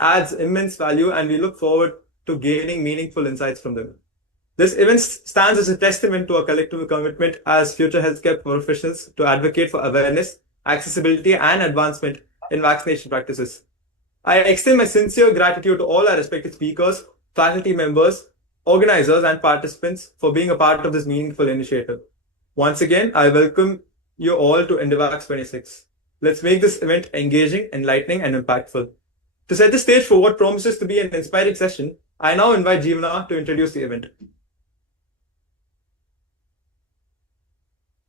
adds immense value, and we look forward to gaining meaningful insights from them. This event stands as a testament to our collective commitment as future healthcare professionals to advocate for awareness, accessibility, and advancement in vaccination practices. I extend my sincere gratitude to all our respected speakers, faculty members, organizers, and participants for being a part of this meaningful initiative. Once again, I welcome you all to EndeavourVax 26. Let's make this event engaging, enlightening, and impactful. To set the stage for what promises to be an inspiring session, I now invite Jeevana to introduce the event.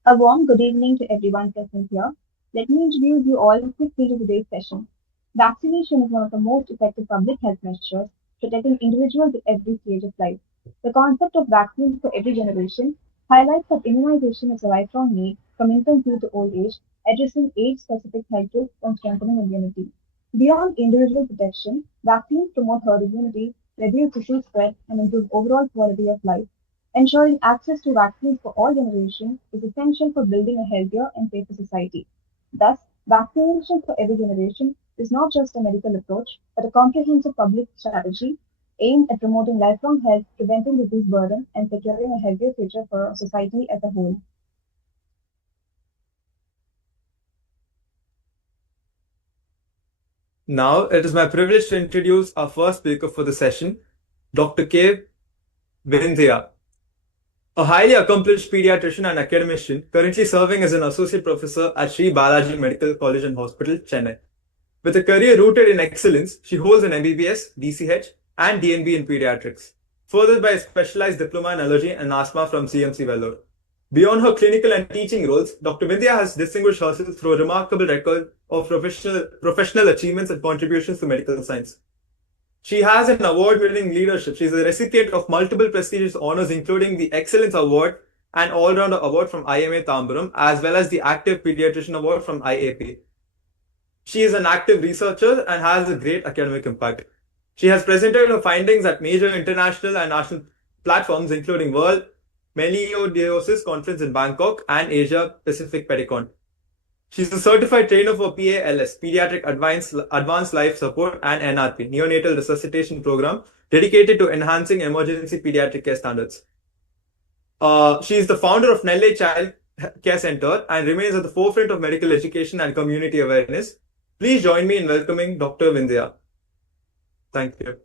A warm good evening to everyone present here. Let me introduce you all quickly to today's session. Vaccination is one of the most effective public health measures protecting individuals at every stage of life. The concept of vaccines for every generation highlights that immunization is a lifelong need from infancy to old age, addressing age-specific health risks and strengthening immunity. Beyond individual protection, vaccines promote herd immunity, reduce disease spread, and improve overall quality of life. Ensuring access to vaccines for all generations is essential for building a healthier and safer society. Thus, vaccination for every generation is not just a medical approach, but a comprehensive public strategy aimed at promoting lifelong health, preventing disease burden, and securing a healthier future for society as a whole. Now, it is my privilege to introduce our first speaker for the session, Dr. K. Vindhya, a highly accomplished pediatrician and academician currently serving as an associate professor at Sri Balaji Medical College and Hospital, Chennai. With a career rooted in excellence, she holds an MBBS, DCH, and DNB in pediatrics, furthered by a specialized diploma in allergy and asthma from CMC Vellore. Beyond her clinical and teaching roles, Dr. Vindhya has distinguished herself through a remarkable record of professional achievements and contributions to medical science. She has an award-winning leadership. She is a recipient of multiple prestigious honors, including the Excellence Award and All-Rounder Award from IMA Tambaram, as well as the Active Pediatrician Award from IAP. She is an active researcher and has a great academic impact. She has presented her findings at major international and national platforms, including World Melioidosis Conference in Bangkok and Asia Pacific Pedicon. She's a certified trainer for PALS, Pediatric Advanced Life Support, and NRP, Neonatal Resuscitation Program, dedicated to enhancing emergency pediatric care standards. She is the founder of Nellai Child Care Center and remains at the forefront of medical education and community awareness. Please join me in welcoming Dr. Vindhya. Thank you.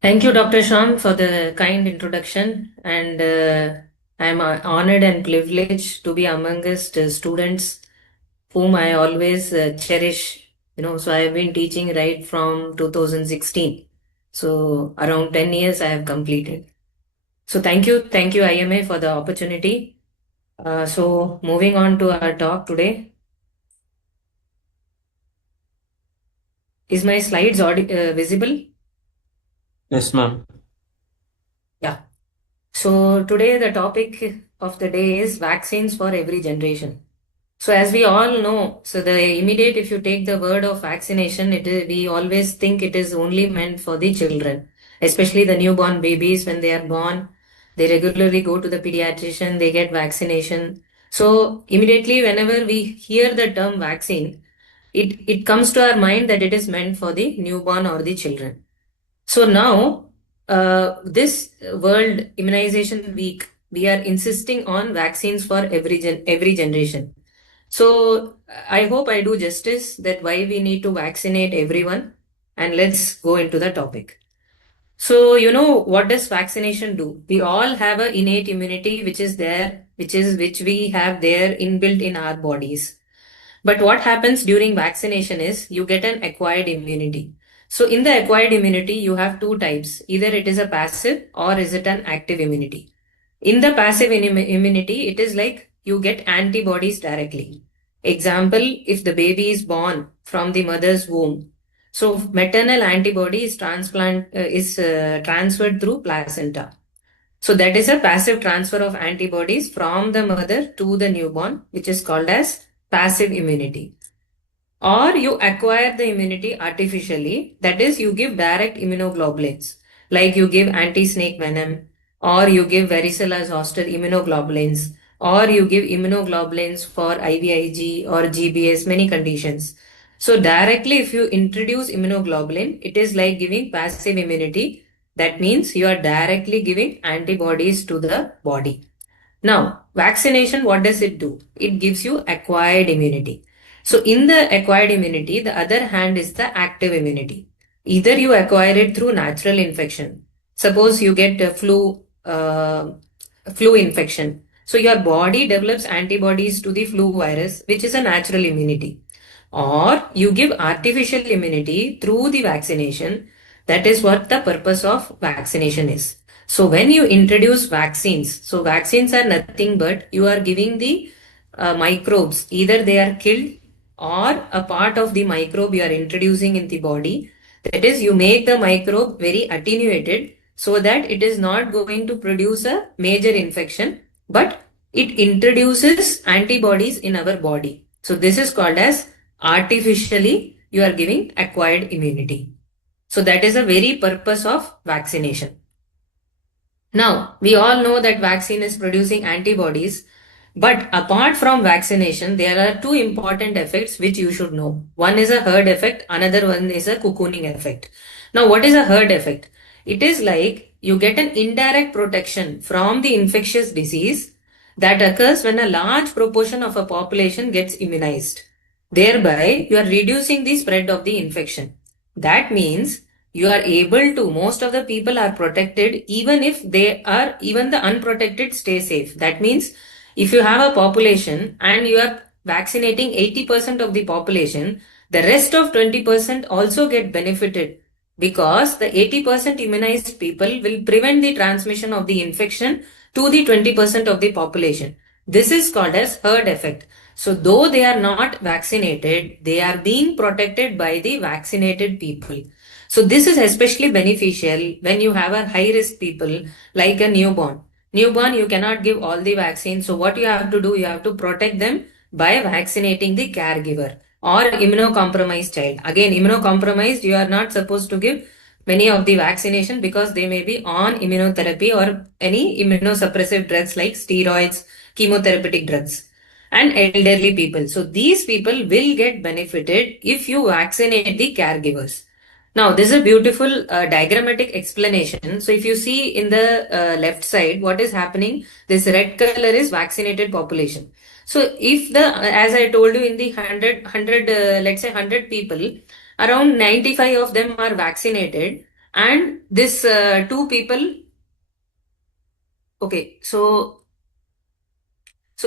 Thank you, Dr. Shan, for the kind introduction, and I'm honored and privileged to be amongst students whom I always cherish. So I have been teaching right from 2016. So around 10 years I have completed. So thank you IMA for the opportunity. So moving on to our talk today. Is my slides visible? Yes, ma'am. Yeah. So today the topic of the day is vaccines for every generation. So as we all know, so the immediate, if you take the word of vaccination, we always think it is only meant for the children, especially the newborn babies. When they are born, they regularly go to the pediatrician, they get vaccination. So immediately whenever we hear the term vaccine, it comes to our mind that it is meant for the newborn or the children. So now, this World Immunization Week, we are insisting on vaccines for every generation. So I hope I do justice that why we need to vaccinate everyone, and let's go into the topic. So, what does vaccination do? We all have an innate immunity which is there, which we have there inbuilt in our bodies. But what happens during vaccination is you get an acquired immunity. So in the acquired immunity, you have two types. Either it is a passive or is it an active immunity. In the passive immunity, it is like you get antibodies directly. Example, if the baby is born from the mother's womb, so maternal antibody is transferred through placenta. So that is a passive transfer of antibodies from the mother to the newborn, which is called as passive immunity. Or you acquire the immunity artificially, that is you give direct immunoglobulins, like you give anti-snake venom, or you give varicella zoster immunoglobulins, or you give immunoglobulins for IVIG or GBS, many conditions. So directly if you introduce immunoglobulin, it is like giving passive immunity. That means you are directly giving antibodies to the body. Now, vaccination, what does it do? It gives you acquired immunity. So in the acquired immunity, the other hand is the active immunity. Either you acquire it through natural infection. Suppose you get a flu infection. So your body develops antibodies to the flu virus, which is a natural immunity. Or you give artificial immunity through the vaccination. That is what the purpose of vaccination is. So when you introduce vaccines, so vaccines are nothing but you are giving the microbes, either they are killed or a part of the microbe you are introducing in the body. That is, you make the microbe very attenuated so that it is not going to produce a major infection, but it introduces antibodies in our body. So this is called as artificially you are giving acquired immunity. So that is the very purpose of vaccination. Now, we all know that vaccine is producing antibodies, but apart from vaccination, there are two important effects which you should know. One is a herd effect, another one is a cocooning effect. Now, what is a herd effect? It is like you get an indirect protection from the infectious disease that occurs when a large proportion of a population gets immunized. Thereby, you are reducing the spread of the infection. That means you are able to, most of the people are protected, even if even the unprotected stay safe. That means if you have a population and you are vaccinating 80% of the population, the rest of 20% also get benefited because the 80% immunized people will prevent the transmission of the infection to the 20% of the population. This is called as herd effect. So though they are not vaccinated, they are being protected by the vaccinated people. So this is especially beneficial when you have a high risk people like a newborn. Newborn, you cannot give all the vaccines. So what you have to do, you have to protect them by vaccinating the caregiver or immunocompromised child. Again, immunocompromised, you are not supposed to give many of the vaccination because they may be on immunotherapy or any immunosuppressive drugs like steroids, chemotherapeutic drugs, and elderly people. So these people will get benefited if you vaccinate the caregivers. Now, this is a beautiful diagrammatic explanation. So if you see in the left side, what is happening? This red color is vaccinated population. So if as I told you in the 100, let's say 100 people, around 95 of them are vaccinated and this two people, okay, so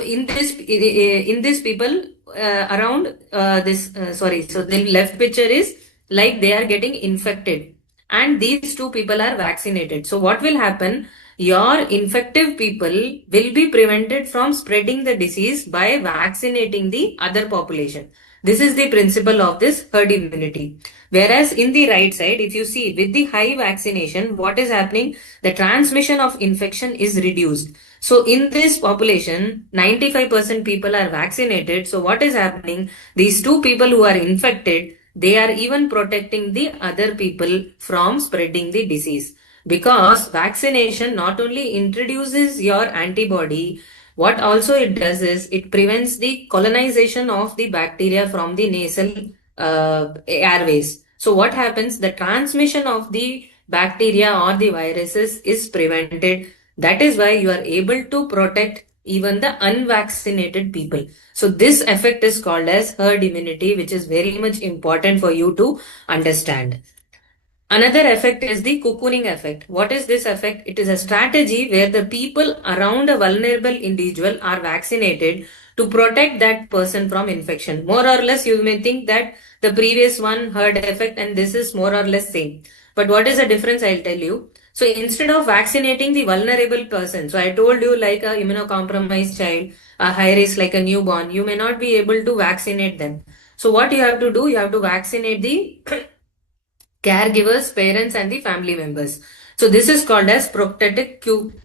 in this people around so the left picture is like they are getting infected and these two people are vaccinated. So what will happen? Your infective people will be prevented from spreading the disease by vaccinating the other population. This is the principle of this herd immunity. Whereas in the right side, if you see with the high vaccination, what is happening? The transmission of infection is reduced. So in this population, 95% people are vaccinated. So what is happening? These two people who are infected, they are even protecting the other people from spreading the disease. Because vaccination not only introduces your antibody, what also it does is it prevents the colonization of the bacteria from the nasal airways. So what happens? The transmission of the bacteria or the viruses is prevented. That is why you are able to protect even the unvaccinated people. So this effect is called as herd immunity, which is very much important for you to understand. Another effect is the cocooning effect. What is this effect? It is a strategy where the people around a vulnerable individual are vaccinated to protect that person from infection. More or less, you may think that the previous one herd effect and this is more or less same. But what is the difference? I'll tell you. So instead of vaccinating the vulnerable person, so I told you like a immunocompromised child, a high risk like a newborn, you may not be able to vaccinate them. So what you have to do, you have to vaccinate the caregivers, parents, and the family members. So this is called as protective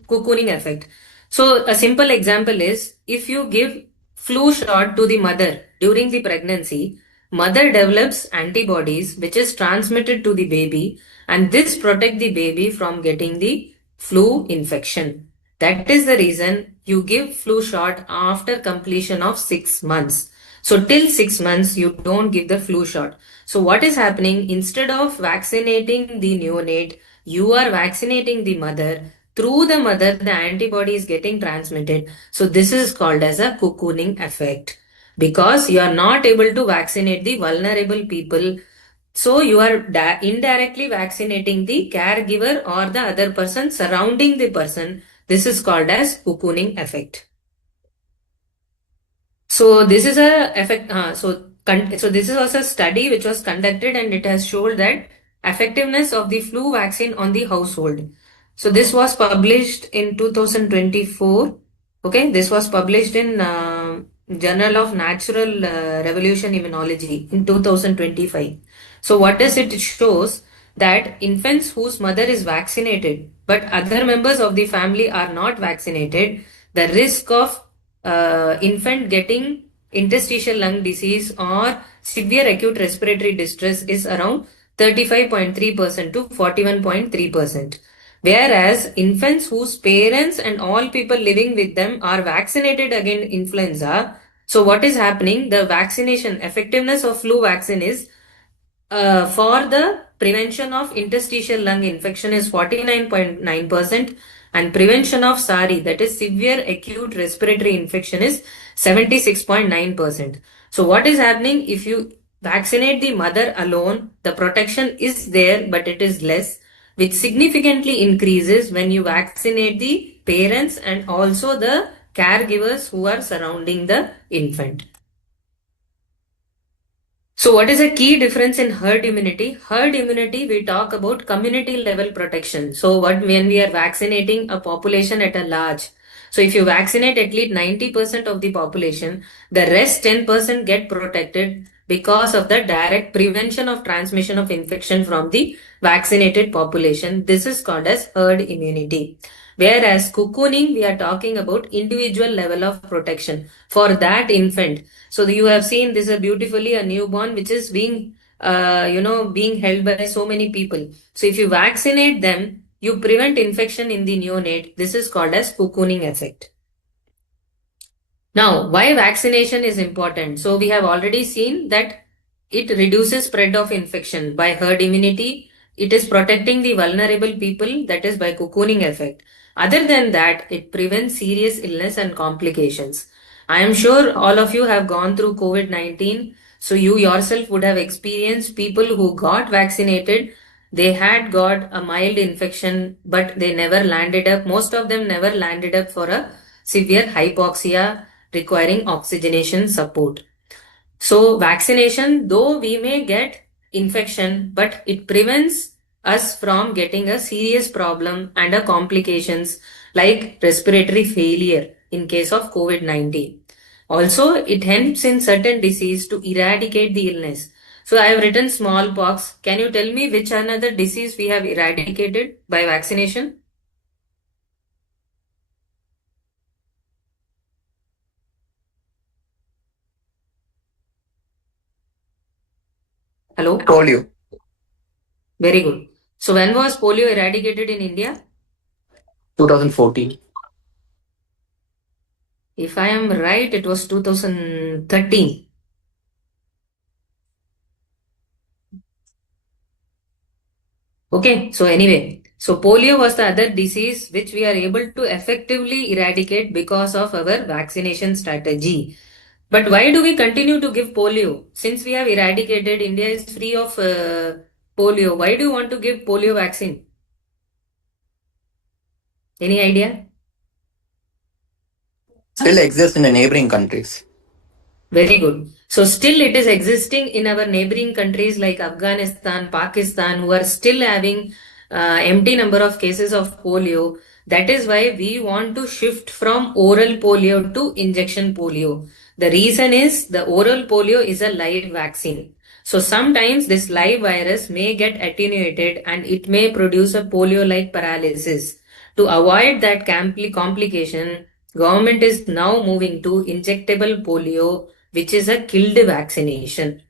cocooning effect. So a simple example is if you give flu shot to the mother during the pregnancy, mother develops antibodies which is transmitted to the baby and this protect the baby from getting the flu infection. That is the reason you give flu shot after completion of 6 months. So till 6 months, you don't give the flu shot. So what is happening? Instead of vaccinating the neonate, you are vaccinating the mother. Through the mother, the antibody is getting transmitted. So this is called as a cocooning effect. Because you are not able to vaccinate the vulnerable people, so you are indirectly vaccinating the caregiver or the other person surrounding the person. This is called as cocooning effect. So this is a effect. So this is also a study which was conducted, and it has showed that effectiveness of the flu vaccine on the household. So this was published in 2024. Okay, this was published in Journal of Natural Revolution Immunology in 2025. So what does it shows? That infants whose mother is vaccinated but other members of the family are not vaccinated, the risk of infant getting interstitial lung disease or severe acute respiratory distress is around 35.3% to 41.3%. Whereas infants whose parents and all people living with them are vaccinated against influenza, so what is happening? The vaccination effectiveness of flu vaccine is for the prevention of interstitial lung infection is 49.9%, and prevention of SARI, that is severe acute respiratory infection, is 76.9%. So what is happening? If you vaccinate the mother alone, the protection is there, but it is less, which significantly increases when you vaccinate the parents and also the caregivers who are surrounding the infant. So what is a key difference in herd immunity? Herd immunity, we talk about community level protection. So when we are vaccinating a population at a large, so if you vaccinate at least 90% of the population, the rest 10% get protected because of the direct prevention of transmission of infection from the vaccinated population. This is called as herd immunity. Whereas cocooning, we are talking about individual level of protection for that infant. So you have seen this is beautifully a newborn which is being being held by so many people. So if you vaccinate them, you prevent infection in the neonate. This is called as cocooning effect. Now, why vaccination is important? So we have already seen that it reduces spread of infection by herd immunity. It is protecting the vulnerable people, that is by cocooning effect. Other than that, it prevents serious illness and complications. I am sure all of you have gone through COVID-19. So you yourself would have experienced people who got vaccinated. They had got a mild infection, but they never landed up. Most of them never landed up for a severe hypoxia requiring oxygenation support. So vaccination, though we may get infection, but it prevents us from getting a serious problem and a complications like respiratory failure in case of COVID-19. Also, it helps in certain disease to eradicate the illness. So I have written smallpox. Can you tell me which another disease we have eradicated by vaccination? Hello? Polio. Very good. So when was polio eradicated in India? 2014. If I am right, it was 2013. Okay, so anyway, so polio was the other disease which we are able to effectively eradicate because of our vaccination strategy. But why do we continue to give polio? Since we have eradicated, India is free of polio. Why do you want to give polio vaccine? Any idea? Still exists in the neighboring countries. Very good. So still it is existing in our neighboring countries like Afghanistan, Pakistan, who are still having empty number of cases of polio. That is why we want to shift from oral polio to injection polio. The reason is the oral polio is a live vaccine. So sometimes this live virus may get attenuated and it may produce a polio-like paralysis. To avoid that complication, government is now moving to injectable polio, which is a killed vaccination.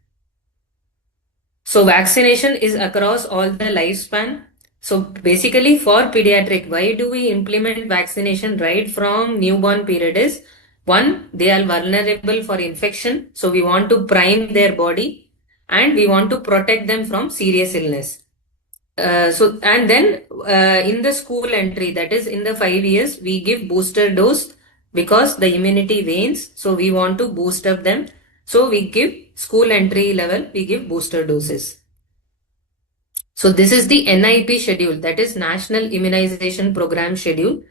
So vaccination is across all the lifespan. So basically for pediatric, why do we implement vaccination right from newborn period is one, they are vulnerable for infection. So we want to prime their body and we want to protect them from serious illness. And then in the school entry, that is in the 5 years, we give booster dose because the immunity wanes. So we want to boost up them. So we give school entry level, we give booster doses. So this is the NIP schedule, that is National Immunization Program schedule,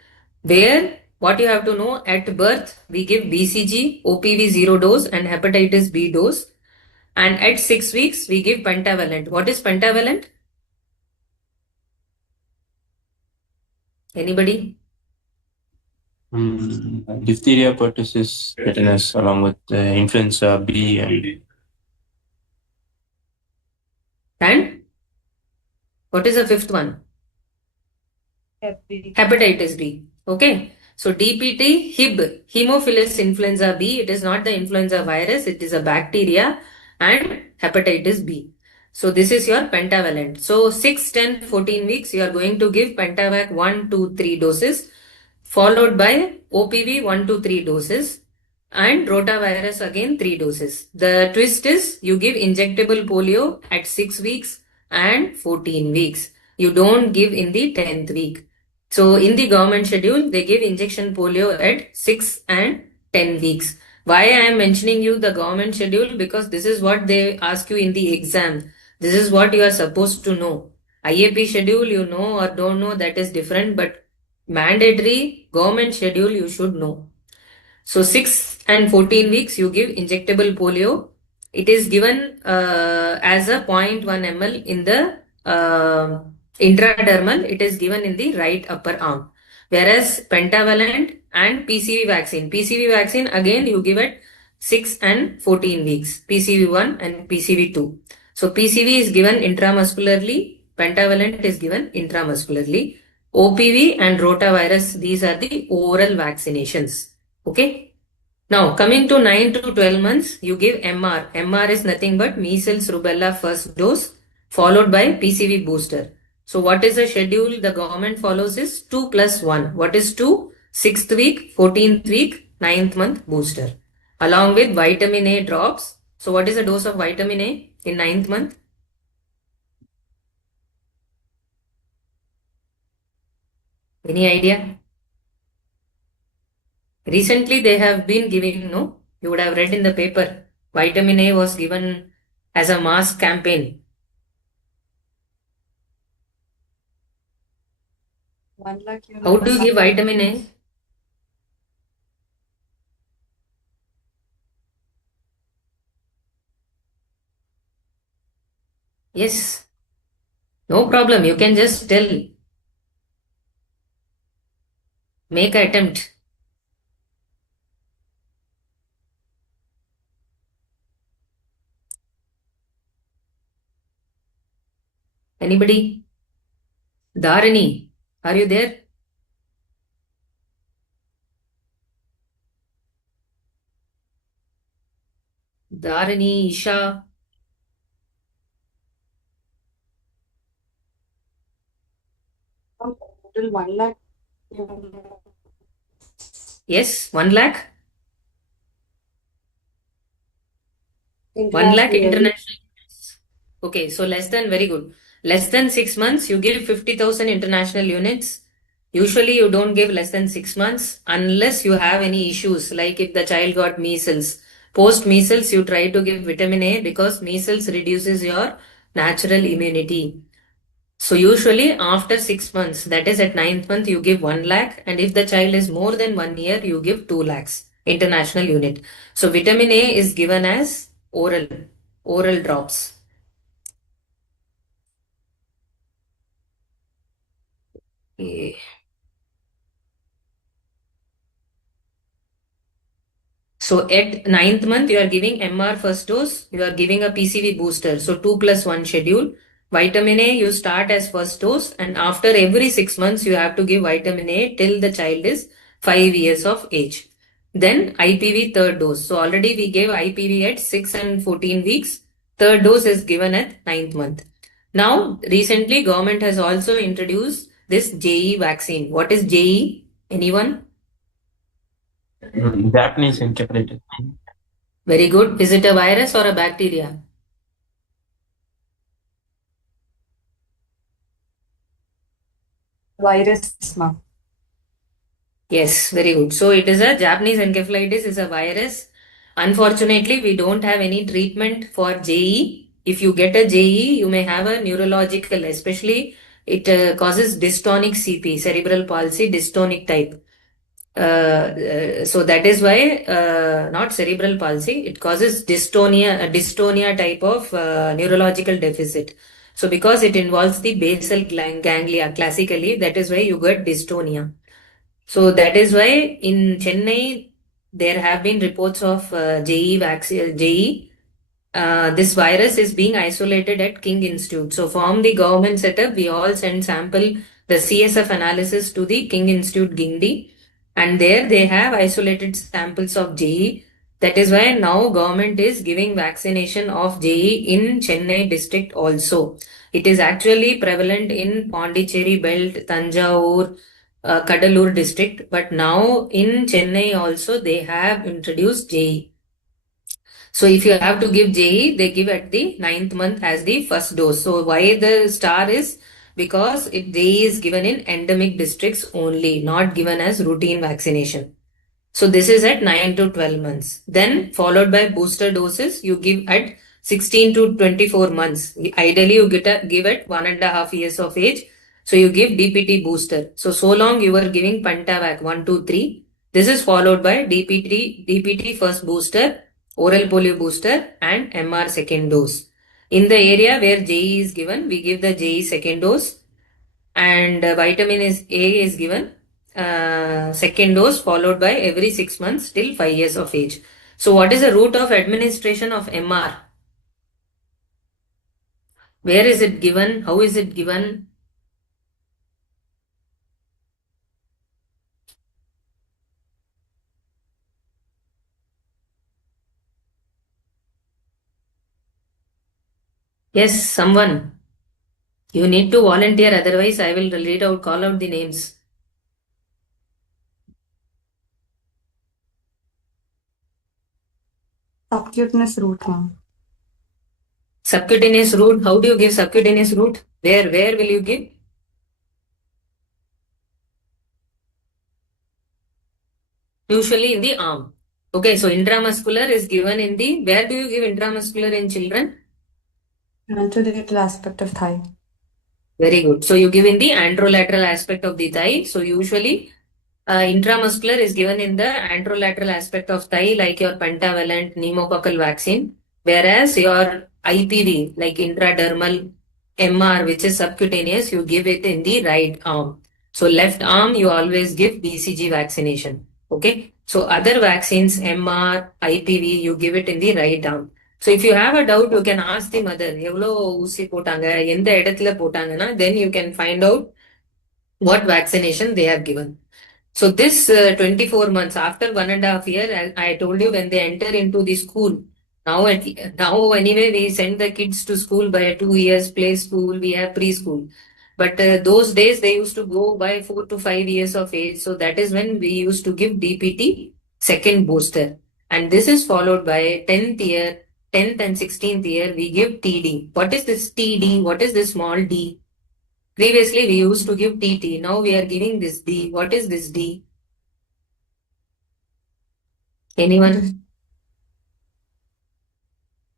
where what you have to know, at birth, we give BCG, OPV 0 dose and hepatitis B dose. And at 6 weeks, we give pentavalent. What is pentavalent? Anybody? Diphtheria, pertussis, tetanus, along with influenza B And what is the fifth one? Hepatitis B. Okay. So DPT, Hib, Haemophilus influenza B. It is not the influenza virus. It is a bacteria, and hepatitis B. So this is your pentavalent. So 6, 10, 14 weeks, you are going to give pentavac 1, 2, 3 doses, followed by OPV 1 to 3 doses, and rotavirus again 3 doses. The twist is you give injectable polio at 6 weeks and 14 weeks. You don't give in the 10th week. So in the government schedule, they give injection polio at 6 and 10 weeks. Why I am mentioning you the government schedule? Because this is what they ask you in the exam. This is what you are supposed to know. IAP schedule, you know or don't know, that is different, but mandatory government schedule you should know. So 6 and 14 weeks you give injectable polio. It is given as a 0.1 ml in the intradermal. It is given in the right upper arm. Whereas pentavalent and PCV vaccine again you give at 6 and 14 weeks. PCV1 and PCV2. So PCV is given intramuscularly. Pentavalent is given intramuscularly. OPV and rotavirus, these are the oral vaccinations. Okay. Now coming to 9 to 12 months, you give MR. MR is nothing but measles rubella first dose followed by PCV booster. So what is the schedule the government follows is 2 plus 1. What is 2? 6th week, 14th week, 9th month booster. Along with vitamin A drops. So what is the dose of vitamin A in 9th month? Any idea? Recently they have been giving, no? You would have read in the paper. Vitamin A was given as a mass campaign. 1 lakh units. How do you give vitamin A? Yes. No problem. You can just tell. Make an attempt. Anybody? Dharani, are you there? Dharani, Isha. Total 1 lakh. Yes, 1 lakh. 1 lakh international. Okay, so less than, very good. Less than 6 months, you give 50,000 international units. Usually you don't give less than 6 months unless you have any issues, like if the child got measles. Post measles, you try to give vitamin A because measles reduces your natural immunity. So usually after 6 months, that is at 9th month, you give 1 lakh. And if the child is more than 1 year, you give 2 lakhs international unit. So vitamin A is given as oral drops. Okay. So at 9th month, you are giving MR first dose, you are giving a PCV booster. So 2 plus 1 schedule. Vitamin A, you start as first dose, and after every 6 months, you have to give vitamin A till the child is 5 years of age. Then IPV third dose. So already we gave IPV at 6 and 14 weeks. Third dose is given at 9th month. Now, recently, government has also introduced this JE vaccine. What is JE? Anyone? Japanese encephalitis. Very good. Is it a virus or a bacteria? Virus, ma'am. Yes, very good. So it is a Japanese encephalitis is a virus. Unfortunately, we don't have any treatment for JE. If you get a JE, you may have a neurological, especially it causes dystonic CP, cerebral palsy, dystonic type. So that is why not cerebral palsy, it causes dystonia, a dystonia type of neurological deficit. So because it involves the basal ganglia classically, that is why you get dystonia. So that is why in Chennai there have been reports of JE vaccine, JE. This virus is being isolated at King Institute. So from the government setup, we all send sample the CSF analysis to the King Institute Guindy, and there they have isolated samples of JE. That is why now government is giving vaccination of JE in Chennai district also. It is actually prevalent in Pondicherry belt, Tanjavur, Kadalur district, but now in Chennai also they have introduced JE. So if you have to give JE, they give at the 9th month as the first dose. So why the star is? Because JE is given in endemic districts only, not given as routine vaccination. So this is at 9 to 12 months. Then followed by booster doses, you give at 16 to 24 months. Ideally, you give at 1.5 years of age. So you give DPT booster. So long you are giving Pantavac 1, 2, 3. This is followed by DPT first booster, oral polio booster, and MR second dose. In the area where JE is given, we give the JE second dose, and vitamin A is given second dose followed by every 6 months till 5 years of age. So what is the route of administration of MR? Where is it given? How is it given? Yes, someone. You need to volunteer, otherwise I will call out the names. Subcutaneous route, ma'am. Subcutaneous route. How do you give subcutaneous route? Where will you give? Usually in the arm. Okay, so intramuscular is given in the, where do you give intramuscular in children? Anterolateral aspect of thigh. Very good. So you give in the anterolateral aspect of the thigh. So usually intramuscular is given in the anterolateral aspect of thigh, like your pentavalent pneumococcal vaccine, whereas your IPV, like intradermal MR, which is subcutaneous, you give it in the right arm. So left arm, you always give BCG vaccination. Okay. So other vaccines, MR, IPV, you give it in the right arm. So if you have a doubt, you can ask the mother, எவ்வளோ ஊசி போட்டாங்க, எந்த இடத்துல போட்டாங்கன்னா, then you can find out what vaccination they have given. So this 24 months after 1.5 years, I told you when they enter into the school. Now anyway we send the kids to school by 2 years play school. We have preschool, but those days they used to go by 4 to 5 years of age. So that is when we used to give DPT second booster, and this is followed by 10th year, 10th and 16th year we give TD. What is this TD? What is this small d? Previously, we used to give TT. Now we are giving this D. What is this D? Anyone?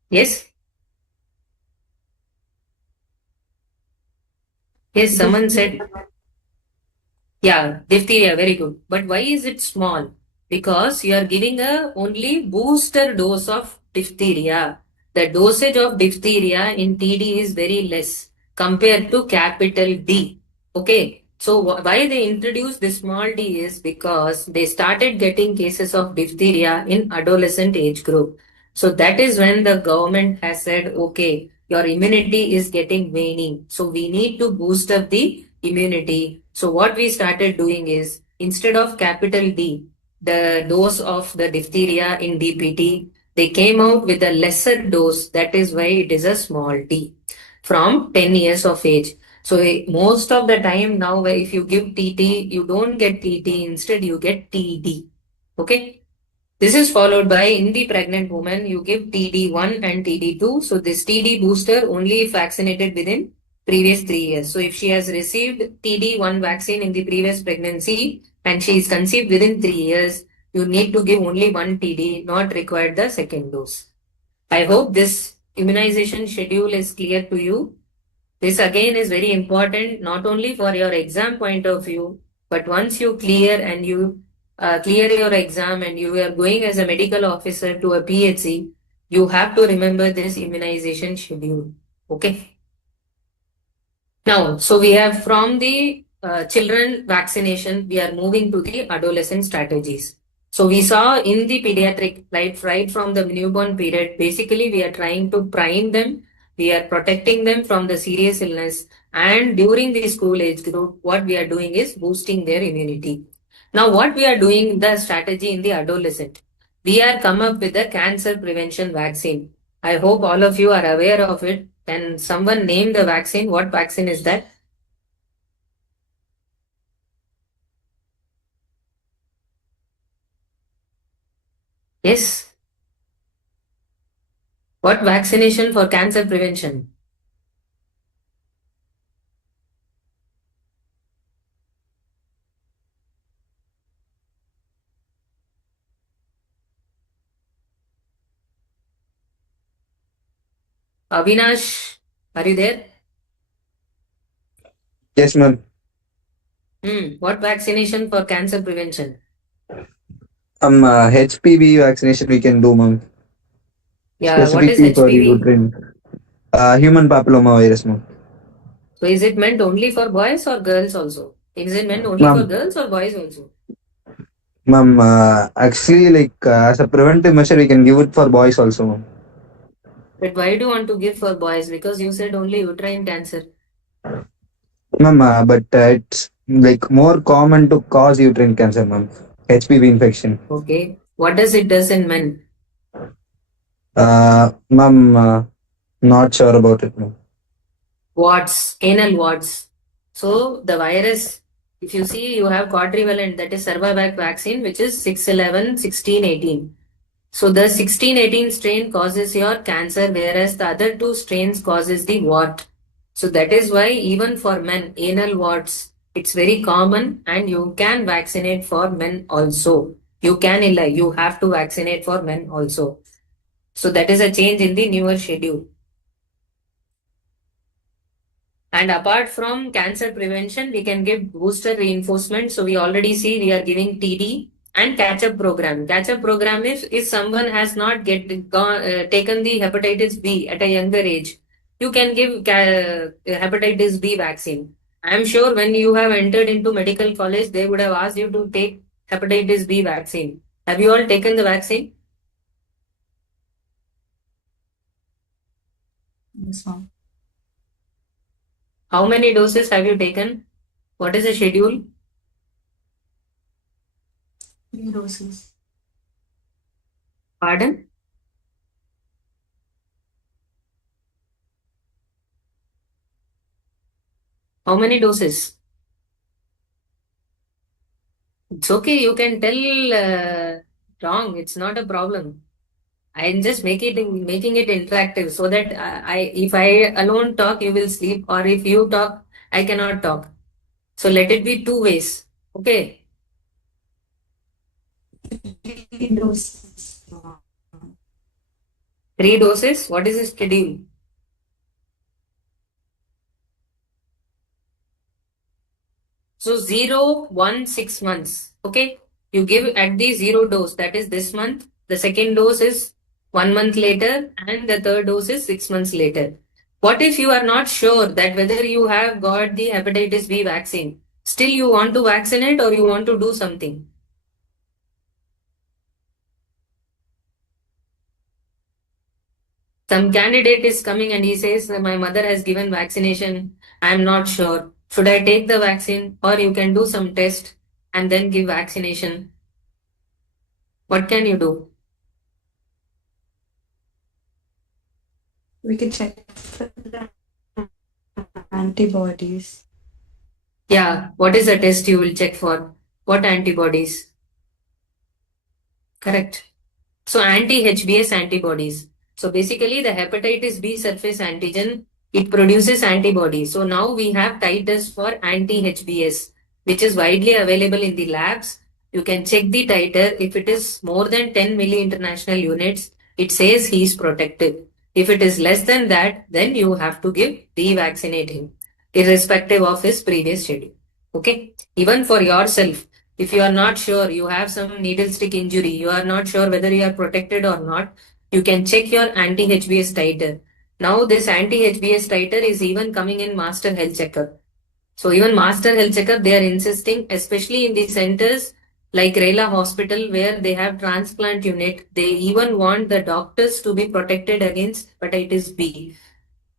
Yes? Yes, someone said, yeah, diphtheria, very good. But why is it small? Because you are giving a only booster dose of diphtheria. The dosage of diphtheria in TD is very less compared to capital D. Okay. So why they introduced this small d is because they started getting cases of diphtheria in adolescent age group. So that is when the government has said, okay, your immunity is getting waning. So we need to boost up the immunity. So what we started doing is, instead of capital D, the dose of the diphtheria in DPT, they came out with a lesser dose. That is why it is a small d. from 10 years of age. So most of the time now, if you give TT, you don't get TT, instead you get TD. Okay. This is followed by in the pregnant woman, you give TD1 and TD2. So this TD booster only if vaccinated within previous 3 years. So if she has received TD1 vaccine in the previous pregnancy and she is conceived within 3 years, you need to give only one TD, not required the second dose. I hope this immunization schedule is clear to you. This again is very important, not only for your exam point of view, but once you clear and you clear your exam and you are going as a medical officer to a PHC, you have to remember this immunization schedule. Okay. Now, so we have from the children vaccination, we are moving to the adolescent strategies. So we saw in the pediatric, right from the newborn period, basically we are trying to prime them, we are protecting them from the serious illness, and during the school age group, what we are doing is boosting their immunity. Now, what we are doing the strategy in the adolescent, we are come up with a cancer prevention vaccine. I hope all of you are aware of it. Can someone name the vaccine? What vaccine is that? Yes. What vaccination for cancer prevention? Avinash, are you there? Yes, ma'am. What vaccination for cancer prevention? HPV vaccination we can do, ma'am. Yeah, what is Specifically for HPV? uterine. Human papilloma virus, ma'am. So is it meant only for boys or girls also? Is it meant only for Ma'am, girls or boys also? ma'am, actually, as a preventive measure, we can give it for boys also, ma'am. But why do you want to give for boys? Because you said only uterine cancer. Ma'am, but it's like more common to cause uterine cancer, ma'am. HPV infection. Okay. What does it does in men? Ma'am, not sure about it, ma'am. Warts, anal warts. So the virus, if you see, you have quadrivalent, that is Cervavac vaccine, which is 611, 16, 18. So the 16, 18 strain causes your cancer, whereas the other two strains causes the wart. So that is why even for men, anal warts, it's very common and you can vaccinate for men also. You can, you have to vaccinate for men also. So that is a change in the newer schedule. And apart from cancer prevention, we can give booster reinforcement. So we already see we are giving TD and catch-up program. Catch-up program is if someone has not taken the hepatitis B at a younger age, you can give hepatitis B vaccine. I am sure when you have entered into medical college, they would have asked you to take hepatitis B vaccine. Have you all taken the vaccine? Yes, ma'am. How many doses have you taken? What is the schedule? 3 doses. Pardon? How many doses? It's okay, you can tell wrong. It's not a problem. I'm just making it interactive so that if I alone talk, you will sleep, or if you talk, I cannot talk. So let it be two ways. Okay. 3 doses. 3 doses. What is the schedule? So 0, 1, 6 months. Okay. You give at the 0 dose, that is this month. The second dose is 1 month later, and the third dose is 6 months later. What if you are not sure that whether you have got the hepatitis B vaccine? Still you want to vaccinate or you want to do something? Some candidate is coming and he says, my mother has given vaccination. I am not sure. Should I take the vaccine, or you can do some test and then give vaccination? What can you do? We can check for the Antibodies. Yeah, what is the test you will check for? What antibodies? Correct. So anti-HBs antibodies. So basically the hepatitis B surface antigen, it produces antibodies. So now we have titers for anti-HBs, which is widely available in the labs. You can check the titer. If it is more than 10 milli international units, it says he is protected. If it is less than that, then you have to revaccinate him, irrespective of his previous schedule. Okay. Even for yourself, if you are not sure, you have some needle stick injury, you are not sure whether you are protected or not, you can check your anti-HBs titer. Now this anti-HBs titer is even coming in master health checkup. So even master health checkup, they are insisting, especially in the centers like Rela Hospital where they have transplant unit, they even want the doctors to be protected against hepatitis B.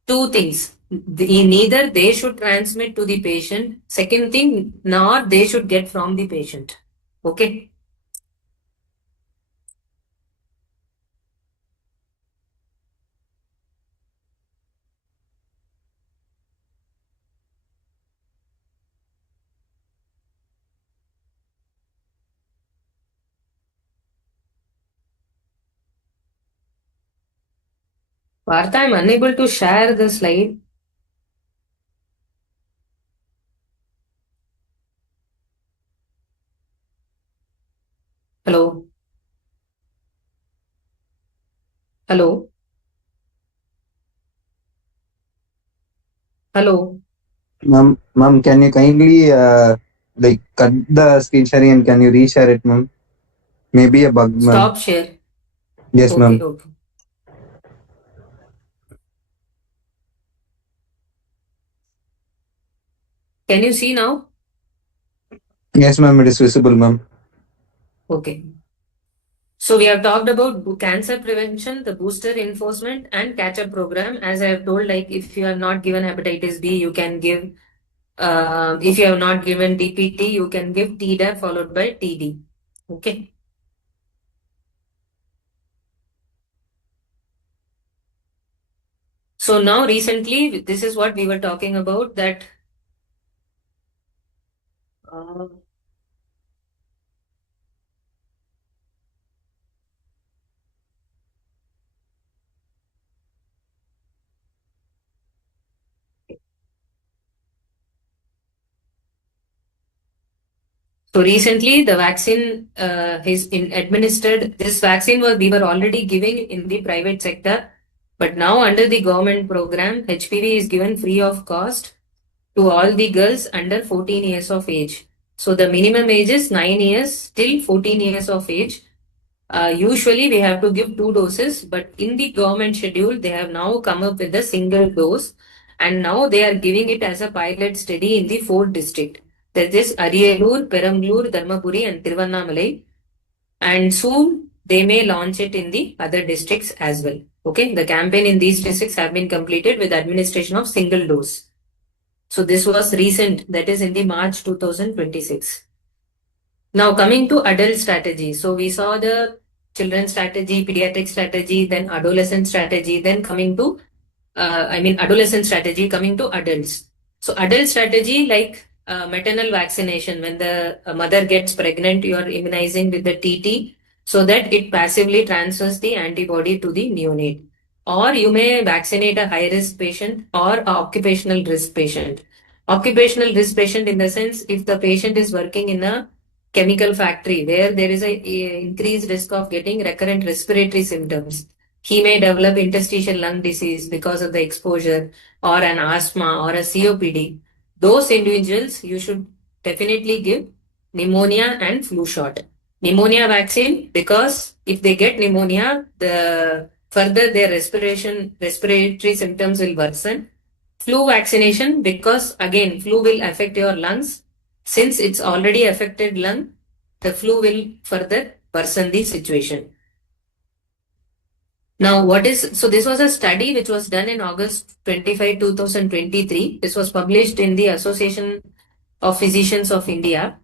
Two things. Neither they should transmit to the patient. Second thing, nor they should get from the patient. Okay. Partha, I'm unable to share the slide. Hello. Hello. Hello. Ma'am, can you kindly like cut the screen sharing and can you reshare it, ma'am? Maybe a bug, ma'am. Stop share. Yes, Okay, ma'am. okay. Can you see now? Yes, ma'am. It is visible, ma'am. Okay. So we have talked about cancer prevention, the booster enforcement, and catch-up program. As I have told, like if you are not given hepatitis B, you can give. If you have not given DPT, you can give Tdap followed by TD. Okay. So now recently, this is what we were talking about that. Uh, So recently, the vaccine is administered. This vaccine was we were already giving in the private sector, but now under the government program, HPV is given free of cost to all the girls under 14 years of age. So the minimum age is 9 years till 14 years of age. Usually we have to give two doses, but in the government schedule, they have now come up with a single dose, and now they are giving it as a pilot study in the fourth district. That is Ariyalur, Perambalur, Dharmapuri, and Tiruvannamalai. And soon they may launch it in the other districts as well. Okay, the campaign in these districts have been completed with administration of single dose. So this was recent, that is in the March 2026. Now coming to adult strategy. So we saw the children strategy, pediatric strategy, then adolescent strategy, then coming to adolescent strategy coming to adults. So adult strategy like maternal vaccination. When the mother gets pregnant, you are immunizing with the TT so that it passively transfers the antibody to the neonate. Or you may vaccinate a high risk patient or a occupational risk patient. Occupational risk patient in the sense if the patient is working in a chemical factory where there is a increased risk of getting recurrent respiratory symptoms. He may develop interstitial lung disease because of the exposure or an asthma or a COPD. Those individuals you should definitely give pneumonia and flu shot. Pneumonia vaccine because if they get pneumonia, the further their respiratory symptoms will worsen. Flu vaccination because again flu will affect your lungs. Since it's already affected lung, the flu will further worsen the situation. Now, so this was a study which was done in August 25, 2023. This was published in the Association of Physicians of India,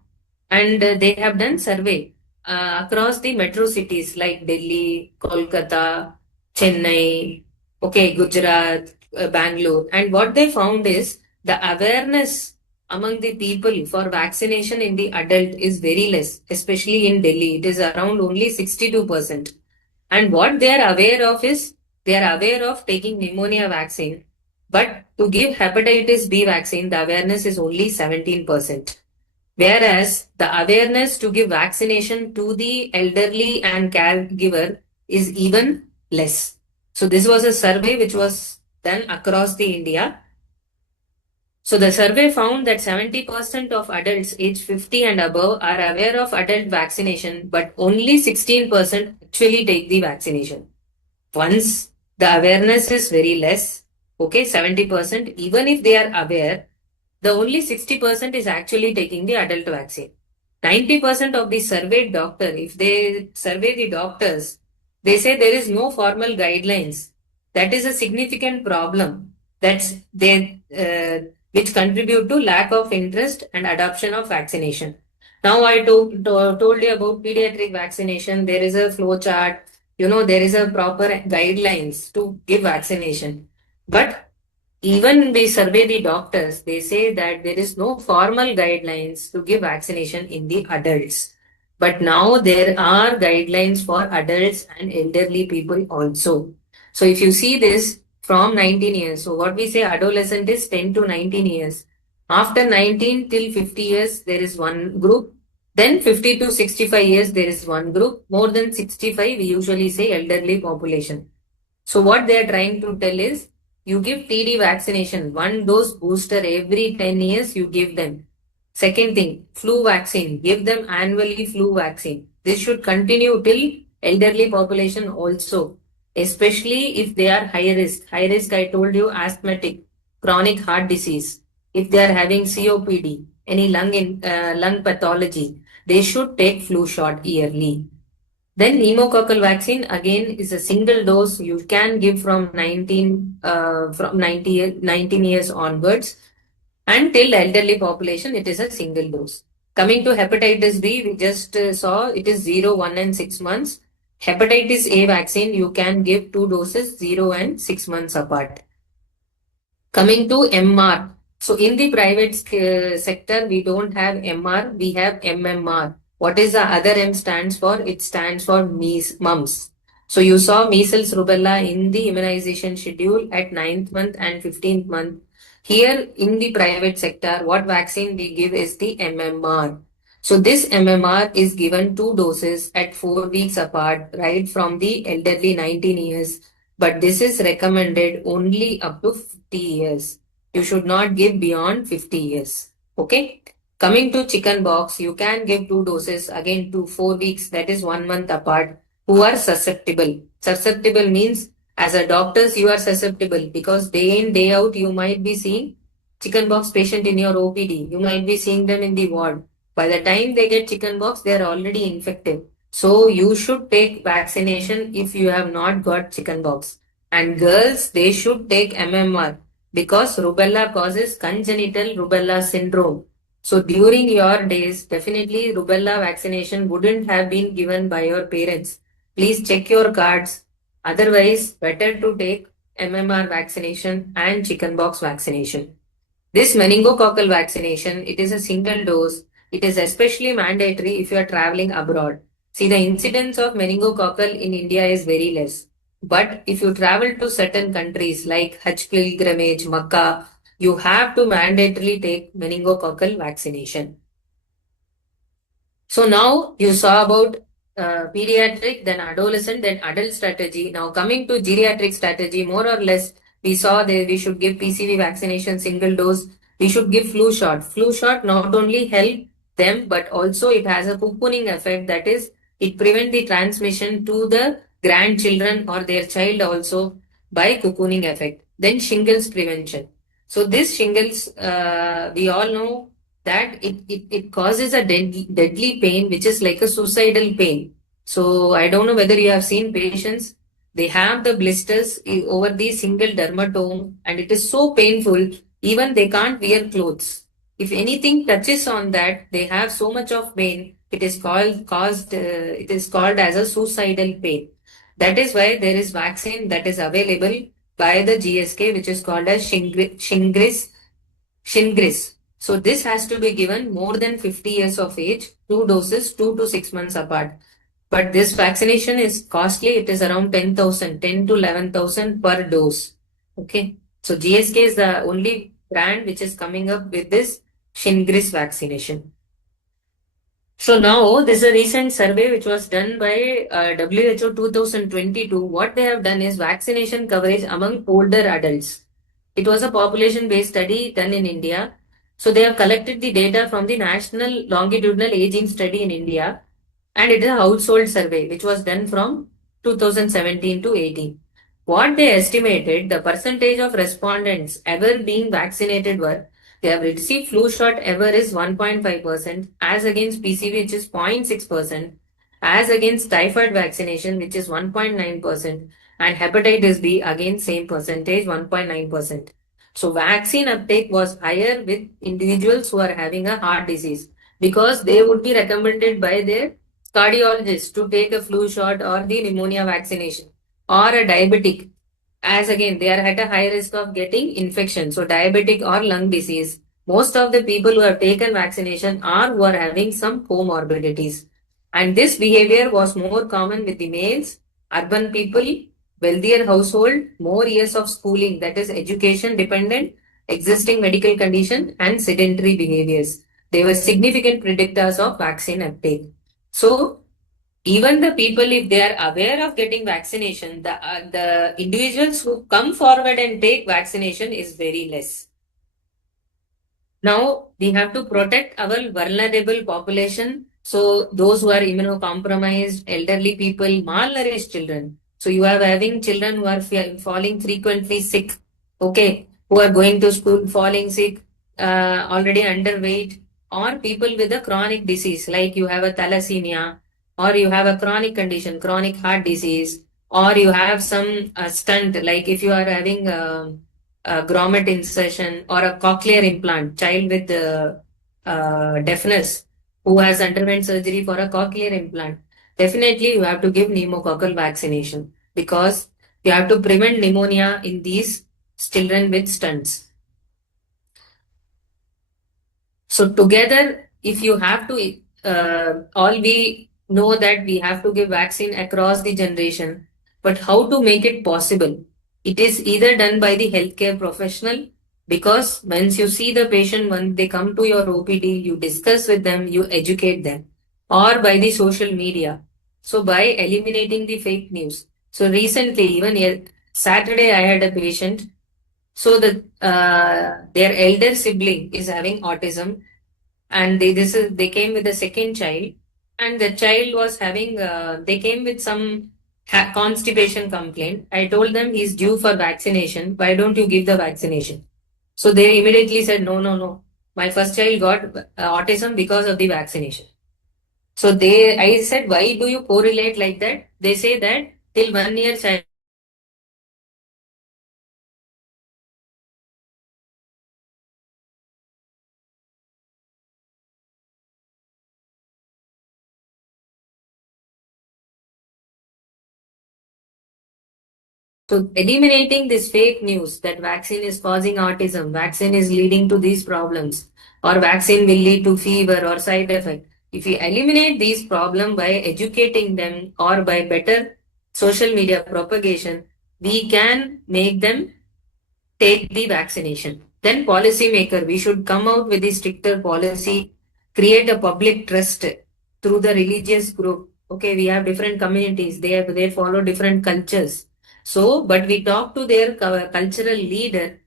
and they have done survey across the metro cities like Delhi, Kolkata, Chennai, okay, Gujarat, Bangalore. And what they found is the awareness among the people for vaccination in the adult is very less, especially in Delhi. It is around only 62%. And what they are aware of is they are aware of taking pneumonia vaccine. But to give hepatitis B vaccine, the awareness is only 17%. Whereas the awareness to give vaccination to the elderly and caregiver is even less. So this was a survey which was done across the India. So the survey found that 70% of adults aged 50 and above are aware of adult vaccination, but only 16% actually take the vaccination. Once the awareness is very less, okay, 70%, even if they are aware, the only 60% is actually taking the adult vaccine. 90% of the surveyed doctor, if they survey the doctors, they say there is no formal guidelines. That is a significant problem. That's which contribute to lack of interest and adoption of vaccination. Now I told you about pediatric vaccination. There is a flow chart. There is a proper guidelines to give vaccination. But even we survey the doctors, they say that there is no formal guidelines to give vaccination in the adults. But now there are guidelines for adults and elderly people also. So if you see this from 19 years, so what we say adolescent is 10 to 19 years. After 19 till 50 years, there is one group. Then 50 to 65 years, there is one group. More than 65, we usually say elderly population. So what they are trying to tell is, you give TD vaccination, one dose booster every 10 years, you give them. Second thing, flu vaccine, give them annually flu vaccine. This should continue till elderly population also, especially if they are high risk. High risk, I told you, asthmatic, chronic heart disease. If they are having COPD, any lung pathology, they should take flu shot yearly. Then pneumococcal vaccine again is a single dose you can give from 19 years onwards, and till elderly population it is a single dose. Coming to hepatitis B, we just saw it is 0, 1 and 6 months. Hepatitis A vaccine you can give 2 doses 0 and 6 months apart. Coming to MR. So in the private sector we don't have MR, we have MMR. What is the other M stands for? It stands for mumps. So you saw measles, rubella in the immunization schedule at 9th month and 15th month. Here in the private sector, what vaccine we give is the MMR. So this MMR is given 2 doses at 4 weeks apart, right from the elderly 19 years. But this is recommended only up to 50 years. You should not give beyond 50 years. Okay. Coming to chicken pox, you can give 2 doses again to 4 weeks, that is 1 month apart, who are susceptible. Susceptible means as a doctors you are susceptible because day in day out you might be seeing chicken pox patient in your OPD. You might be seeing them in the ward. By the time they get chicken pox, they are already infected. So you should take vaccination if you have not got chicken pox. And girls, they should take MMR because rubella causes congenital rubella syndrome. So during your days, definitely rubella vaccination wouldn't have been given by your parents. Please check your cards. Otherwise, better to take MMR vaccination and chickenpox vaccination. This meningococcal vaccination, it is a single dose. It is especially mandatory if you are traveling abroad. See, the incidence of meningococcal in India is very less. But if you travel to certain countries like Hajj pilgrimage, Makkah, you have to mandatorily take meningococcal vaccination. So now you saw about pediatric, then adolescent, then adult strategy. Now coming to geriatric strategy, more or less, we saw that we should give PCV vaccination single dose. We should give flu shot. Flu shot not only help them, but also it has a cocooning effect. That is, it prevents the transmission to the grandchildren or their child also by cocooning effect. Then shingles prevention. So this shingles, we all know that it causes a deadly pain, which is like a suicidal pain. So I don't know whether you have seen patients, they have the blisters over the single dermatome and it is so painful, even they can't wear clothes. If anything touches on that, they have so much of pain, it is called as a suicidal pain. That is why there is vaccine that is available by the GSK, which is called as Shingrix Shingris. So this has to be given more than 50 years of age, 2 doses, 2 to 6 months apart. But this vaccination is costly. It is around 10,000, 10 to 11,000 per dose. Okay. So GSK is the only brand which is coming up with this Shingris vaccination. So now this is a recent survey which was done by WHO 2022. What they have done is vaccination coverage among older adults. It was a population-based study done in India. So they have collected the data from the National Longitudinal Aging Study in India, and it is a household survey which was done from 2017 to 18. What they estimated, the percentage of respondents ever being vaccinated were they have received flu shot ever is 1.5%, as against PCV, which is 0.6%, as against typhoid vaccination, which is 1.9%, and hepatitis B, again same percentage, 1.9%. So vaccine uptake was higher with individuals who are having a heart disease, because they would be recommended by their cardiologist to take a flu shot or the pneumonia vaccination, or a diabetic, as again they are at a high risk of getting infection, so diabetic or lung disease. Most of the people who have taken vaccination are who are having some comorbidities, and this behavior was more common with the males, urban people, wealthier household, more years of schooling, that is education dependent, existing medical condition, and sedentary behaviors. They were significant predictors of vaccine uptake. So even the people, if they are aware of getting vaccination, the individuals who come forward and take vaccination is very less. Now we have to protect our vulnerable population. So those who are immunocompromised, elderly people, malnourished children. So you are having children who are falling frequently sick, okay, who are going to school falling sick, already underweight, or people with a chronic disease like you have a thalassemia, or you have a chronic condition, chronic heart disease, or you have some stunt, like if you are having a grommet insertion or a cochlear implant, child with deafness who has underwent surgery for a cochlear implant, definitely you have to give pneumococcal vaccination, because you have to prevent pneumonia in these children with stunts. So together, if you have to, all we know that we have to give vaccine across the generation, but how to make it possible? It is either done by the healthcare professional, because once you see the patient, when they come to your OPD, you discuss with them, you educate them, or by the social media. So by eliminating the fake news. So recently, even Saturday, I had a patient. So their elder sibling is having autism, and they came with a second child, and the child was having they came with some constipation complaint. I told them he's due for vaccination. Why don't you give the vaccination? So they immediately said, no, no, no. My first child got autism because of the vaccination. So I said, why do you correlate like that? They say that till 1 year child. So eliminating this fake news that vaccine is causing autism, vaccine is leading to these problems, or vaccine will lead to fever or side effect. If we eliminate these problems by educating them or by better social media propagation, we can make them take the vaccination. Then policymaker, we should come out with a stricter policy, create a public trust through the religious group. Okay, we have different communities, they follow different cultures. So, but we talk to their cultural leader,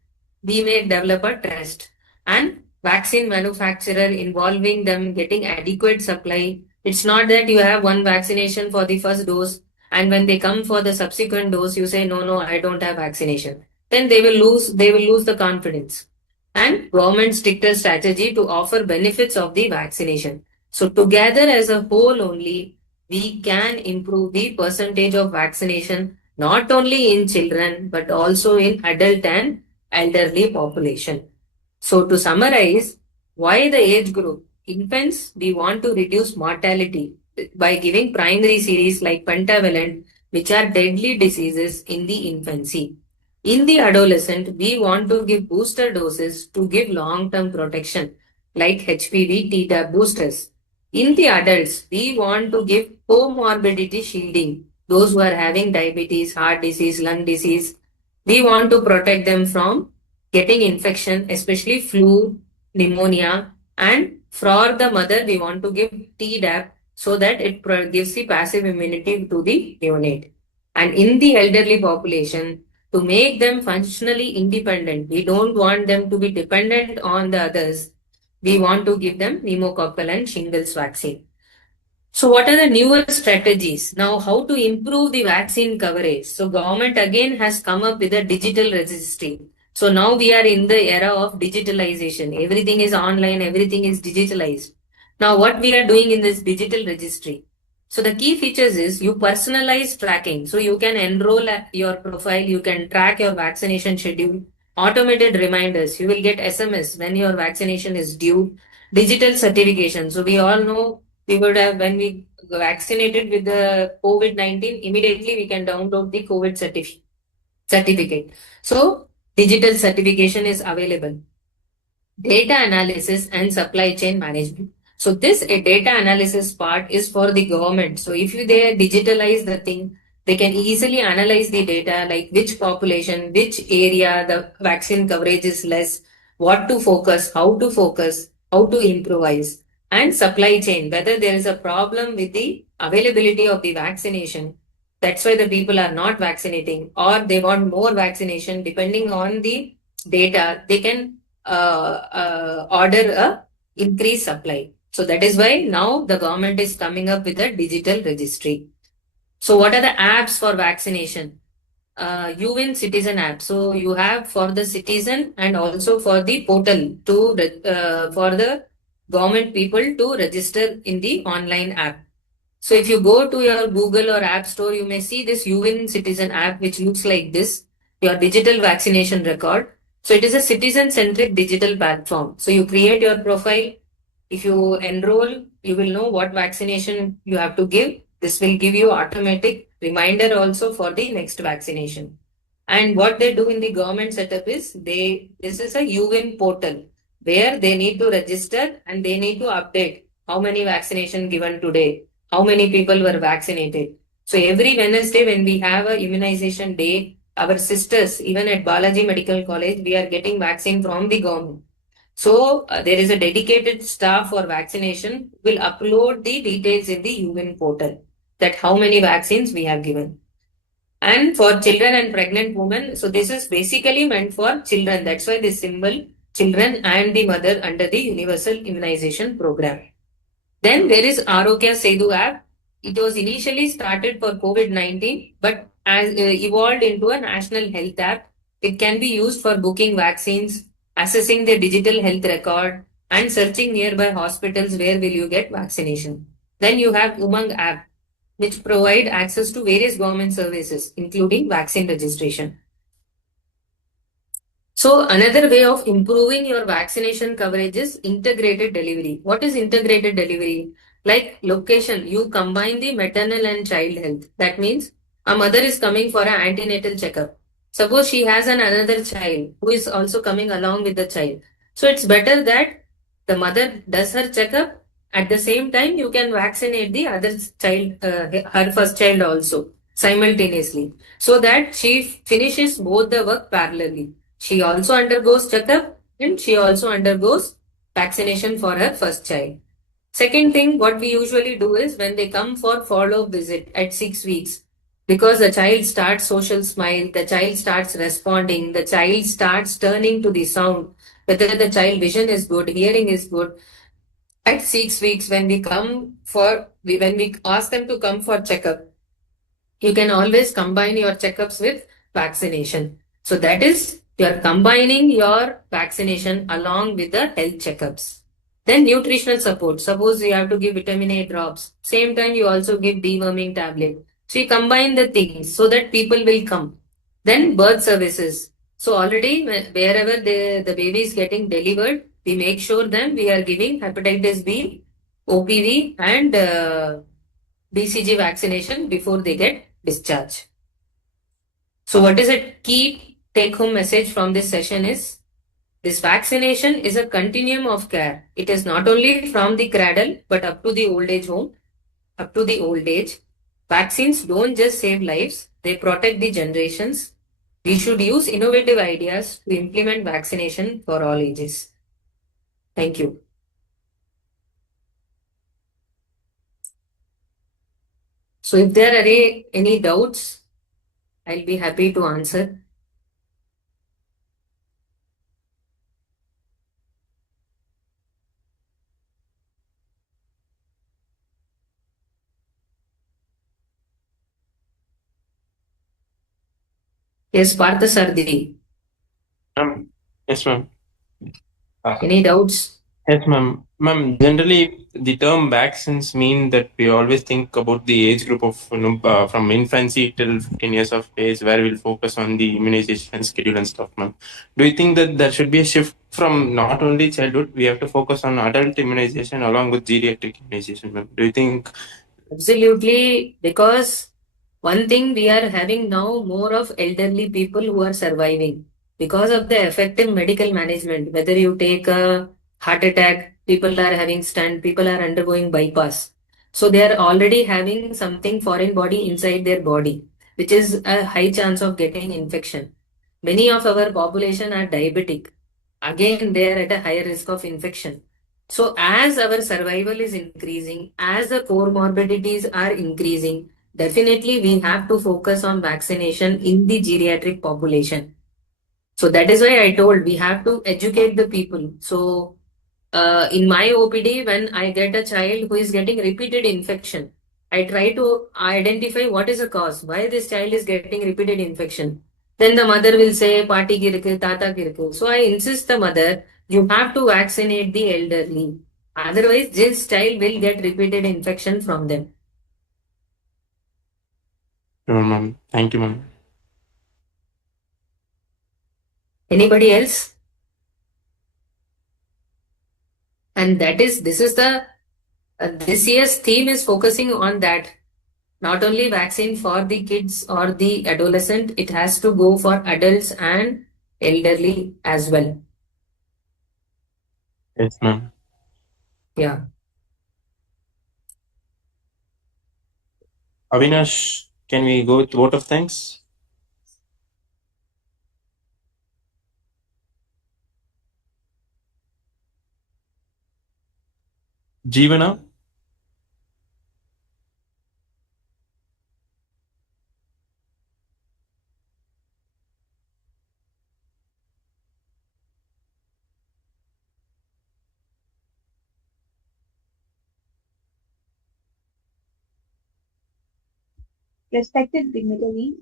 we may develop a trust. And vaccine manufacturer, involving them, getting adequate supply. It's not that you have one vaccination for the first dose, and when they come for the subsequent dose, you say, no, no, I don't have vaccination. Then they will lose the confidence. And government stricter strategy to offer benefits of the vaccination. So together as a whole only, we can improve the percentage of vaccination, not only in children, but also in adult and elderly population. So to summarize, why the age group? Infants, we want to reduce mortality by giving primary series like pentavalent, which are deadly diseases in the infancy. In the adolescent, we want to give booster doses to give long-term protection, like HPV Tdap boosters. In the adults, we want to give comorbidity shielding. Those who are having diabetes, heart disease, lung disease, we want to protect them from getting infection, especially flu, pneumonia, and for the mother, we want to give Tdap so that it gives the passive immunity to the neonate. And in the elderly population, to make them functionally independent, we don't want them to be dependent on the others. We want to give them pneumococcal and shingles vaccine. So what are the newer strategies? Now, how to improve the vaccine coverage? So government again has come up with a digital registry. So now we are in the era of digitalization. Everything is online, everything is digitalized. Now what we are doing in this digital registry? So the key features is you personalize tracking. So you can enroll your profile, you can track your vaccination schedule, automated reminders. You will get SMS when your vaccination is due, digital certification. So we all know we would have, when we vaccinated with the COVID-19, immediately we can download the COVID certificate. So digital certification is available. Data analysis and supply chain management. So this data analysis part is for the government. So if they digitalize the thing, they can easily analyze the data, like which population, which area the vaccine coverage is less, what to focus, how to improvise, and supply chain, whether there is a problem with the availability of the vaccination. That's why the people are not vaccinating, or they want more vaccination. Depending on the data, they can order a increased supply. So that is why now the government is coming up with a digital registry. So what are the apps for vaccination? UWin Citizen app. So you have for the citizen and also for the portal to for the government people to register in the online app. So if you go to your Google or App Store, you may see this UWin Citizen app, which looks like this, your digital vaccination record. So it is a citizen-centric digital platform. So you create your profile. If you enroll, you will know what vaccination you have to give. This will give you automatic reminder also for the next vaccination. And what they do in the government setup is this is a UWin portal where they need to register and they need to update how many vaccination given today, how many people were vaccinated. So every Wednesday when we have a immunization day, our sisters, even at Balaji Medical College, we are getting vaccine from the government. So there is a dedicated staff for vaccination will upload the details in the UWin portal that how many vaccines we have given. And for children and pregnant women, so this is basically meant for children. That's why this symbol, children and the mother under the universal immunization program. Then there is Arogya Sedu app. It was initially started for COVID-19, but as evolved into a national health app. It can be used for booking vaccines, assessing the digital health record, and searching nearby hospitals where will you get vaccination. Then you have Umang app, which provide access to various government services, including vaccine registration. So another way of improving your vaccination coverage is integrated delivery. What is integrated delivery? Like location, you combine the maternal and child health. That means a mother is coming for an antenatal checkup. Suppose she has another child who is also coming along with the child. So it's better that the mother does her checkup. At the same time, you can vaccinate the other child, her first child also simultaneously, so that she finishes both the work parallelly. She also undergoes checkup and she also undergoes vaccination for her first child. Second thing, what we usually do is when they come for follow-up visit at 6 weeks, because the child starts social smile, the child starts responding, the child starts turning to the sound, whether the child vision is good, hearing is good. At 6 weeks, when we ask them to come for checkup, you can always combine your checkups with vaccination. So that is, you are combining your vaccination along with the health checkups. Then nutritional support. Suppose you have to give vitamin A drops. Same time you also give deworming tablet. So you combine the things so that people will come. Then birth services. So already wherever the baby is getting delivered, we make sure then we are giving hepatitis B, OPV and BCG vaccination before they get discharged. So what is it? Keep take-home message from this session is this vaccination is a continuum of care. It is not only from the cradle but up to the old age home, up to the old age. Vaccines don't just save lives, they protect the generations. We should use innovative ideas to implement vaccination for all ages. Thank you. So if there are any doubts, I'll be happy to answer. Yes, Parthasarthi. Yes, ma'am. Any doubts? Yes, ma'am. Ma'am, generally, the term vaccines mean that we always think about the age group of from infancy till 15 years of age, where we'll focus on the immunization schedule and stuff, ma'am. Do you think that there should be a shift from not only childhood, we have to focus on adult immunization along with geriatric immunization, ma'am? Do you think? Absolutely, because one thing we are having now more of elderly people who are surviving because of the effective medical management. Whether you take a heart attack, people are having stent, people are undergoing bypass. So they are already having something foreign body inside their body, which is a high chance of getting infection. Many of our population are diabetic. Again, they are at a higher risk of infection. So as our survival is increasing, as the comorbidities are increasing, definitely we have to focus on vaccination in the geriatric population. So that is why I told we have to educate the people. So in my OPD, when I get a child who is getting repeated infection, I try to identify what is the cause, why this child is getting repeated infection. Then the mother will say, Paati ki irukku, tata ki irukku. So I insist the mother, you have to vaccinate the elderly. Otherwise, this child will get repeated infection from them. No, ma'am. Thank you, ma'am. Anybody else? And this is the this year's theme is focusing on that. Not only vaccine for the kids or the adolescent, it has to go for adults and elderly as well. Yes, ma'am. Yeah. Avinash, can we go with vote of thanks? Jeevana? Respected dignitaries,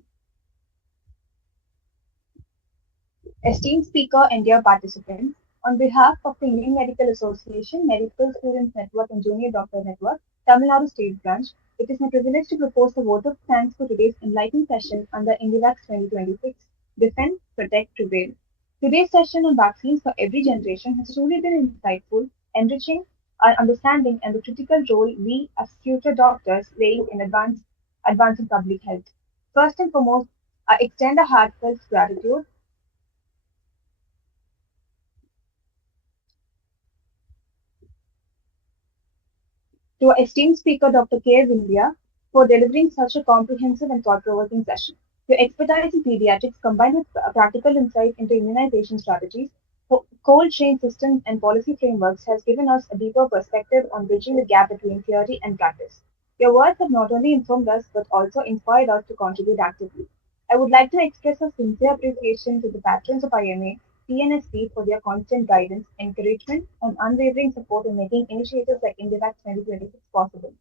esteemed speaker, and dear participants, on behalf of the Indian Medical Association, Medical Students Network, and Junior Doctor Network, Tamil Nadu State Branch, it is my privilege to propose a vote of thanks for today's enlightening session under IndiVax 2026 Defend, Protect, Prevail. Today's session on vaccines for every generation has truly been insightful, enriching our understanding and the critical role we as future doctors playing in advancing public health. First and foremost, I extend a heartfelt gratitude to our esteemed speaker, Dr. K. Vindhya, for delivering such a comprehensive and thought-provoking session. Your expertise in pediatrics combined with practical insight into immunization strategies, cold chain systems, and policy frameworks has given us a deeper perspective on bridging the gap between theory and practice. Your words have not only informed us but also inspired us to contribute actively. I would like to express a sincere appreciation to the patrons of IMA TNSP for their constant guidance, encouragement, and unwavering support in making initiatives like IndiVax 2026 possible.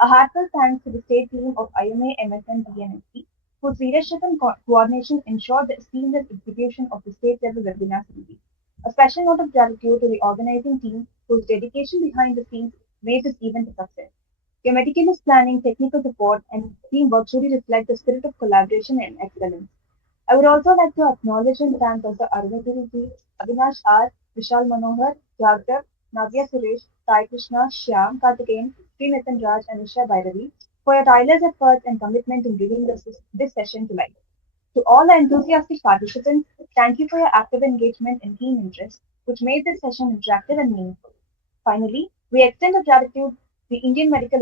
A heartfelt thanks to the state team of IMA-MSN TNSP, whose leadership and coordination ensured the seamless execution of the state-level webinar series. A special note of gratitude to the organizing team, whose dedication behind the scenes made this event a success. Your meticulous planning, technical support, and teamwork truly reflect the spirit of collaboration and excellence. I would also like to acknowledge and thank Dr. Arunagiri Ji, Avinash R, Vishal Manohar, Jagdev, Navya Suresh, Sai Krishna, Shyam Karthikeyan, Sri Nitin Raj, and Isha Bhairavi for your tireless efforts and commitment in bringing this session to life. To all our enthusiastic participants, thank you for your active engagement and keen interest, which made this session interactive and meaningful. Finally, we extend our gratitude to Indian Medical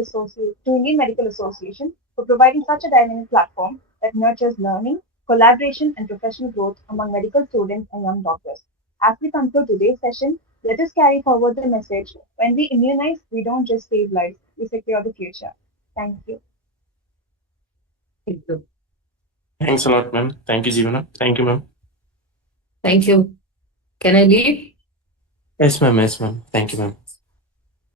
Association for providing such a dynamic platform that nurtures learning, collaboration, and professional growth among medical students and young doctors. As we conclude today's session, let us carry forward the message: when we immunize, we don't just save lives, we secure the future. Thank you. Thank you. Thanks a lot, ma'am. Thank you, Jeevana. Thank you, ma'am. Thank you. Can I leave? Yes, ma'am. Yes, ma'am. Thank you, ma'am.